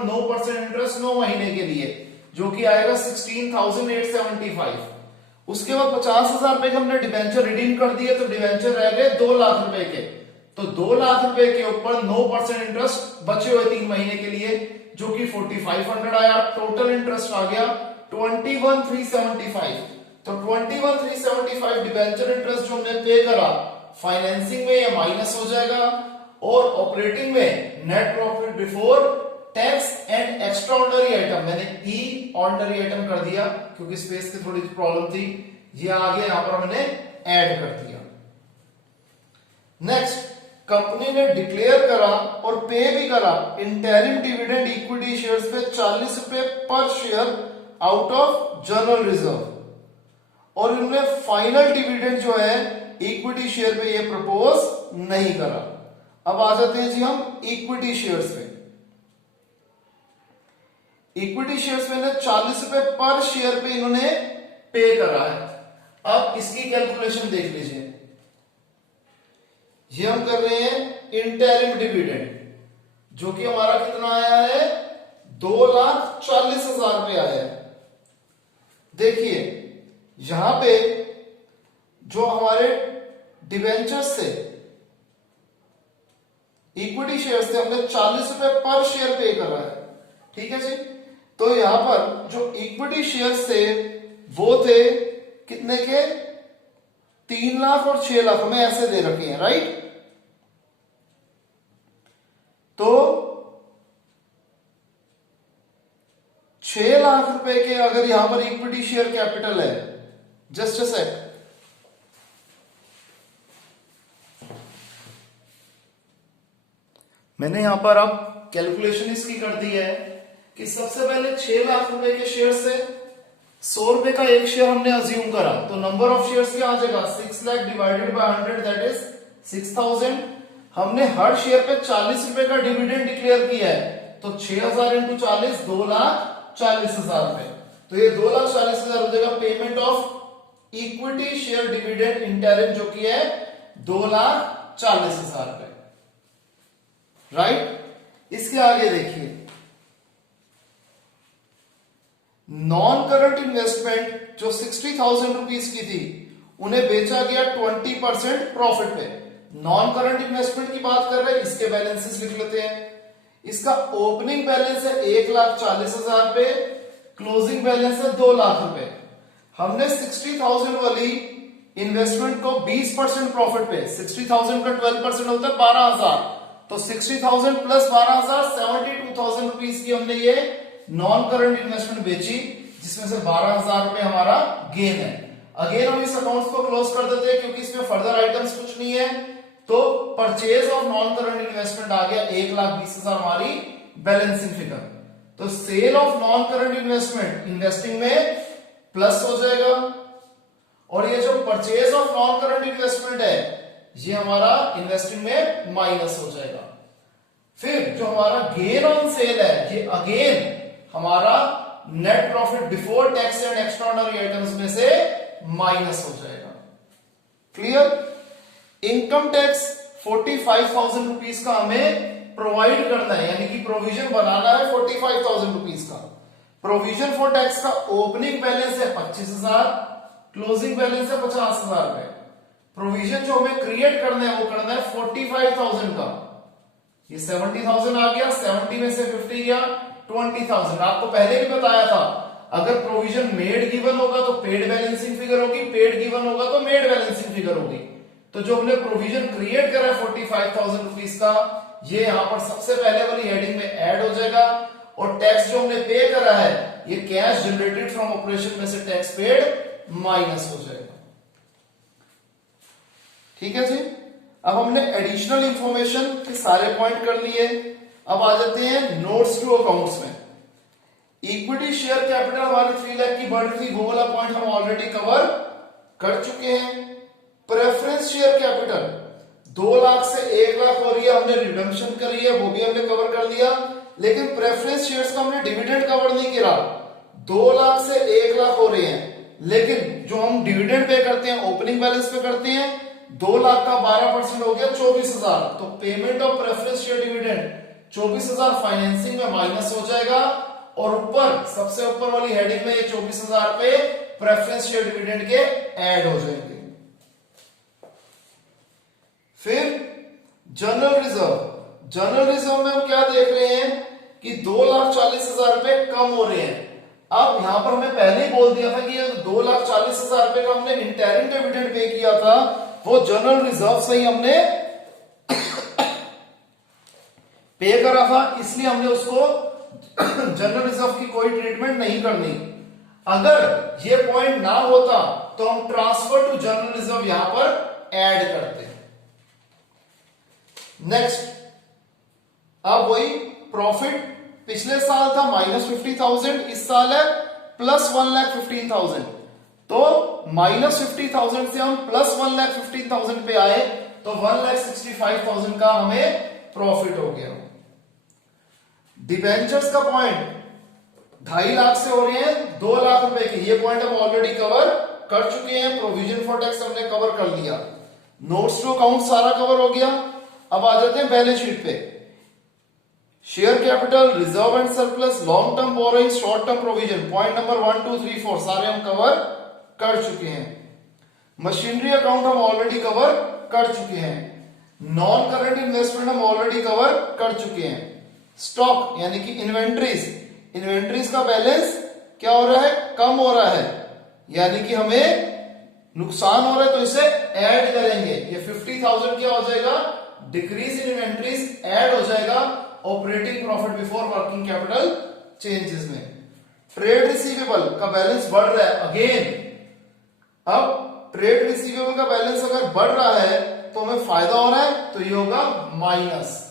9% interest 9 महीने के लिए, जो कि आएगा 16,875। उसके बाद 50,000 रुपए के हमने डिबेंचर रिडीम कर दिए, तो डिबेंचर रह गए 2 लाख रुपए के। तो 2 लाख रुपए के ऊपर 9% इंटरेस्ट बचे हुए 3 महीने के लिए, जो कि 4500 आया। टोटल इंटरेस्ट आ गया 21,375। तो 21,375 डिबेंचर इंटरेस्ट जो हमने पे करा फाइनेंसिंग में, ये माइनस हो जाएगा, और ऑपरेटिंग में net profit before tax and extra ordinary item, मैंने ई ऑर्डिनरी आइटम कर दिया क्योंकि स्पेस की थोड़ी प्रॉब्लम थी, ये आगे यहां पर हमने ऐड कर दिया। नेक्स्ट, कंपनी ने डिक्लेयर करा और पे भी करा इंटरिम डिविडेंड इक्विटी शेयर्स पे 40 रुपए पर share out of general reserve, और इन्होंने फाइनल डिविडेंड जो है इक्विटी शेयर पे ये प्रपोज नहीं करा। अब आ जाते हैं जी हम इक्विटी शेयर्स पे। इक्विटी शेयर्स में 40 रुपए पर शेयर पे इन्होंने पे करा है। अब इसकी कैलकुलेशन देख लीजिए, ये हम कर रहे हैं इंटरिम डिविडेंड, जो कि हमारा कितना आया है 2,40,000 रुपए आया है। देखिए यहां पे जो हमारे डिबेंचर्स थे, इक्विटी शेयर्स थे, हमने 40 रुपए पर शेयर पे करा है, ठीक है जी। तो यहां पर जो इक्विटी शेयर्स थे वो थे कितने के, 3 लाख और 6 लाख में ऐसे दे रखे हैं, राइट। तो 6 लाख रुपए के अगर यहां पर इक्विटी शेयर कैपिटल है, जस्ट अ सेक, मैंने यहां पर अब कैलकुलेशन इसकी कर दी है कि सबसे पहले 6 लाख रुपए के शेयर से 100 रुपए का एक शेयर हमने अज्यूम करा, तो नंबर ऑफ शेयर्स क्या आ जाएगा, 6 lakh divided by 100 that is 6,000। हमने हर शेयर पे 40 रुपए का डिविडेंड डिक्लेयर किया है, तो 6,000 इंटू 40 2,40,000 रुपए, तो ये 2,40,000 हो जाएगा payment of equity share dividend interim, जो कि है 2,40,000 रुपए, राइट। इसके आगे देखिए, नॉन करंट इन्वेस्टमेंट जो 60,000 रुपीज की थी, उन्हें बेचा गया 20% प्रॉफिट पे। नॉन करंट इन्वेस्टमेंट की बात कर रहे हैं, इसके बैलेंसेस लिख लेते हैं। इसका ओपनिंग बैलेंस है 1,40,000 रुपए, क्लोजिंग बैलेंस है 2 लाख रुपए। हमने 60,000 वाली इन्वेस्टमेंट को 20% प्रॉफिट पे, 60,000 का 12% होता है 12,000, तो 60,000 प्लस 12,000 72,000 रुपीज की हमने ये नॉन करंट इन्वेस्टमेंट बेची, जिसमें से 12,000 रुपए हमारा गेन है। अगेन हम इस अकाउंट्स को क्लोज कर देते हैं क्योंकि इसमें फर्दर आइटम्स कुछ नहीं है। तो purchase of non current investment आ गया 1,20,000 हमारी बैलेंसिंग फिगर। तो sale of non current investment investing में प्लस हो जाएगा, और ये जो purchase of non current investment है ये हमारा इन्वेस्टिंग में माइनस हो जाएगा। फिर जो हमारा गेन ऑन सेल है, ये अगेन हमारा net profit before tax and extraordinary items में से माइनस हो जाएगा। क्लियर। इनकम टैक्स 45,000 रुपीज का हमें प्रोवाइड करना है, यानी कि प्रोविजन बनाना है 45,000 रुपीज का। प्रोविजन फॉर टैक्स का ओपनिंग बैलेंस है 25,000, क्लोजिंग बैलेंस है 50,000 रुपए। प्रोविजन जो हमें क्रिएट करना है वो करना है 45,000 का। ये 70,000 आ गया, 70 में से 50 गया, 20,000। आपको पहले भी बताया था, अगर प्रोविजन मेड गिवन होगा तो पेड बैलेंसिंग फिगर होगी, पेड गिवन होगा तो मेड बैलेंसिंग फिगर होगी। तो जो हमने प्रोविजन क्रिएट करा है 45,000 रुपीज का, ये यहां पर सबसे पहले वाली हेडिंग में ऐड हो जाएगा, और टैक्स जो हमने पे करा है ये कैश जनरेटेड फ्रॉम ऑपरेशन में से टैक्स पेड माइनस हो जाएगा। ठीक है जी। अब हमने एडिशनल इंफॉर्मेशन के सारे पॉइंट कर लिए। अब आ जाते हैं नोट्स टू अकाउंट्स में। इक्विटी शेयर कैपिटल हमारी 3 लाख की बढ़ रही थी, वो वाला पॉइंट हम ऑलरेडी कवर कर चुके हैं। प्रेफरेंस शेयर कैपिटल 2 लाख से 1 लाख हो रही है, हमने रिडम्पशन करी है, वो भी हमने कवर कर लिया। लेकिन प्रेफरेंस शेयर्स का हमने डिविडेंड कवर नहीं किया। 2 लाख से 1 लाख हो रहे हैं, लेकिन जो हम डिविडेंड पे करते हैं ओपनिंग बैलेंस पे करते हैं, 2 लाख का 12% हो गया 24,000। तो payment of preference share dividend 24,000 financing में माइनस हो जाएगा और ऊपर सबसे ऊपर वाली हेडिंग में ये 24,000 पे प्रेफरेंस शेयर डिविडेंड के ऐड हो जाएंगे। फिर जनरल रिजर्व में हम क्या देख रहे हैं कि 2,40,000 रुपए कम हो रहे हैं। अब यहां पर हमें पहले ही बोल दिया था कि ये 2,40,000 रुपए का हमने इंटरिम डिविडेंड पे किया था, वो जनरल रिजर्व से ही हमने पे करा था, इसलिए हमने उसको जनरल रिजर्व की कोई ट्रीटमेंट नहीं करनी। अगर ये पॉइंट ना होता तो हम ट्रांसफर टू जनरल रिजर्व यहां पर ऐड करते। नेक्स्ट, अब वही प्रॉफिट पिछले साल था -50,000, इस साल है +1,15,000, तो -50,000 से हम +1,15,000 पे आए तो 1,65,000 का हमें प्रॉफिट हो गया। डिबेंचर्स का पॉइंट 2.5 लाख से हो रहे हैं 2 लाख रुपए के, ये पॉइंट हम ऑलरेडी कवर कर चुके हैं। प्रोविजन फॉर टैक्स हमने कवर कर लिया, नोट्स टू अकाउंट सारा कवर हो गया। अब आ जाते हैं बैलेंस शीट पे। Share capital, reserve and surplus, long term borrowing, short term provision, point number 1 2 3 4 सारे हम कवर कर चुके हैं। मशीनरी अकाउंट हम ऑलरेडी कवर कर चुके हैं। नॉन करंट इन्वेस्टमेंट हम ऑलरेडी कवर कर चुके हैं। स्टॉक यानी कि इन्वेंट्रीज का बैलेंस क्या हो रहा है, कम हो रहा है, यानी कि हमें नुकसान हो रहा है तो इसे ऐड करेंगे। ये 50,000 क्या हो जाएगा, डिक्रीज इन इन्वेंट्रीज ऐड हो जाएगा operating profit before working capital changes में। ट्रेड रिसीवेबल का बैलेंस बढ़ रहा है अगेन। अब ट्रेड रिसीवेबल का बैलेंस अगर बढ़ रहा है तो हमें फायदा हो रहा है, तो ये होगा minus.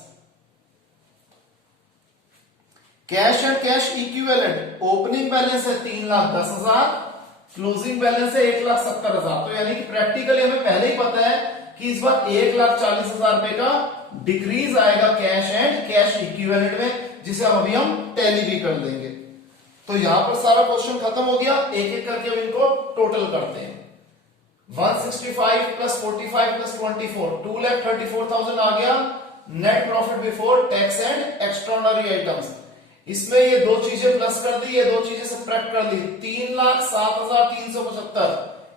Cash and cash equivalent, opening balance है 3,10,000, क्लोजिंग बैलेंस है 1,70,000, तो यानी कि प्रैक्टिकली हमें पहले ही पता है कि इस बार 1,40,000 रुपए का डिक्रीज आएगा कैश एंड कैश इक्विवेलेंट में, जिसे अभी हम टैली भी कर लेंगे। तो यहां पर सारा क्वेश्चन खत्म हो गया। एक एक करके हम इनको टोटल करते हैं। 165 + 45 + 24 2,34,000 आ गया net profit before tax and extraordinary items. इसमें ये दो चीजें प्लस कर दी, ये दो चीजें सब्ट्रैक्ट कर दी, 3,07,375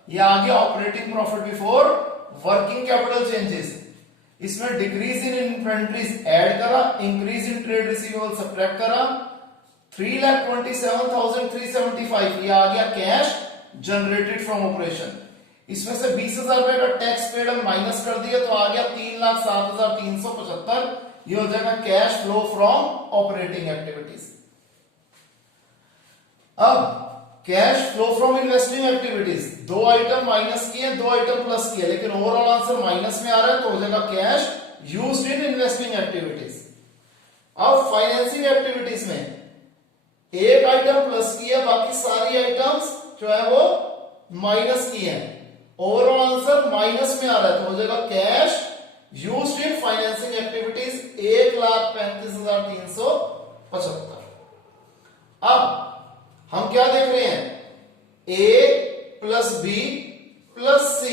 ये आ गया operating profit before working capital changes. इसमें डिक्रीज इन इन्वेंट्रीज ऐड करा, increase in trade receivable subtract करा, 3,27,375 ये आ गया कैश जनरेटेड फ्रॉम ऑपरेशन। इसमें से 20,000 रुपए का टैक्स पेड हम माइनस कर दिया तो आ गया 3,07,375, ये हो जाएगा cash flow from operating activities. अब cash flow from investing activities, दो आइटम माइनस किए, दो आइटम प्लस किए, लेकिन ओवरऑल आंसर माइनस में आ रहा है, तो हो जाएगा cash used in investing activities. अब फाइनेंसिंग एक्टिविटीज में एक आइटम प्लस किया, बाकी सारी आइटम्स जो है वो माइनस की है, ओवरऑल आंसर माइनस में आ रहा है, तो हो जाएगा cash used in financing activities 1,35,375। अब हम क्या देख रहे हैं, A + B + C,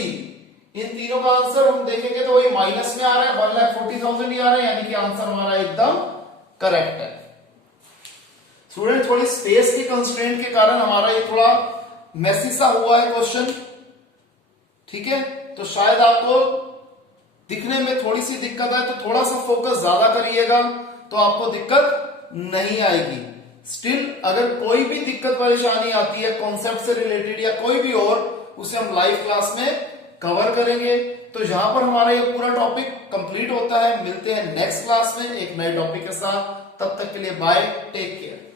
इन तीनों का आंसर हम देखेंगे तो वही माइनस में आ रहा है, 1,40,000 ही आ रहा है, यानी कि आंसर हमारा एकदम करेक्ट है। स्टूडेंट थोड़ी स्पेस की कंस्ट्रेंट के कारण हमारा ये थोड़ा मेसी सा हुआ है क्वेश्चन, ठीक है, तो शायद आपको दिखने में थोड़ी सी दिक्कत है, तो थोड़ा सा फोकस ज्यादा करिएगा तो आपको दिक्कत नहीं आएगी। स्टिल अगर कोई भी दिक्कत परेशानी आती है कॉन्सेप्ट से रिलेटेड या कोई भी और, उसे हम लाइव क्लास में कवर करेंगे। तो यहां पर हमारा ये पूरा टॉपिक कंप्लीट होता है। मिलते हैं नेक्स्ट क्लास में एक नए टॉपिक के साथ, तब तक के लिए बाय, टेक केयर।